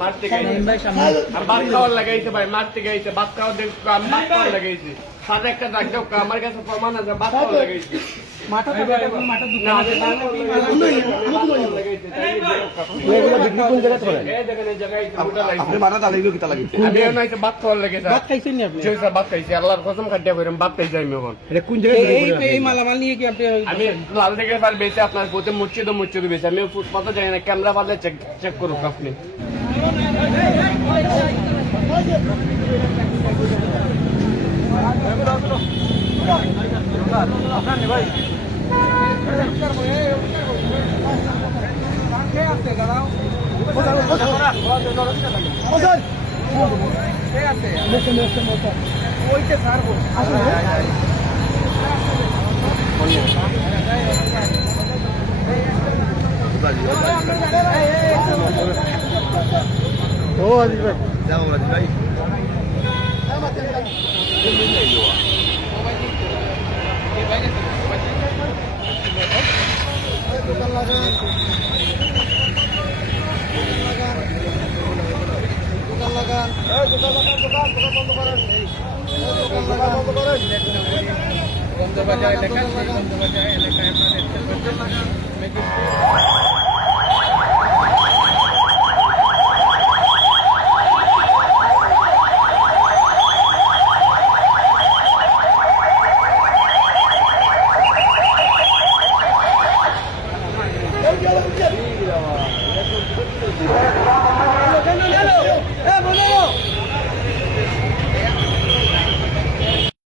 মারতে গাইছে ভাত খাওয়ার লাগাইছে ভাই মারতে গাইছে ভাত খাওয়ার লাগাইছি। সাথে একটা ডাক দাও আমার কাছে প্রমাণ আছে লাগাইছি মাথা মাথা না আমি আপনি মাথা কিতা খাইছেন নি আপনি জয়সা খাইছি আল্লাহর কসম কইরাম খাইছি এখন এটা কোন জায়গায় এই এই মালামাল নিয়ে কি আপনি লাল পার বেঁচে আপনার মসজিদ বেঁচে আমি ফুটপাতে যাই না ক্যামেরা পারলে চেক চেক করুক আপনি ও আজিজ ভাই। যাও আজিজ ভাই বন্ধবাজার এলাকা সেই বন্ধবাজার এলাকায় আপনাদের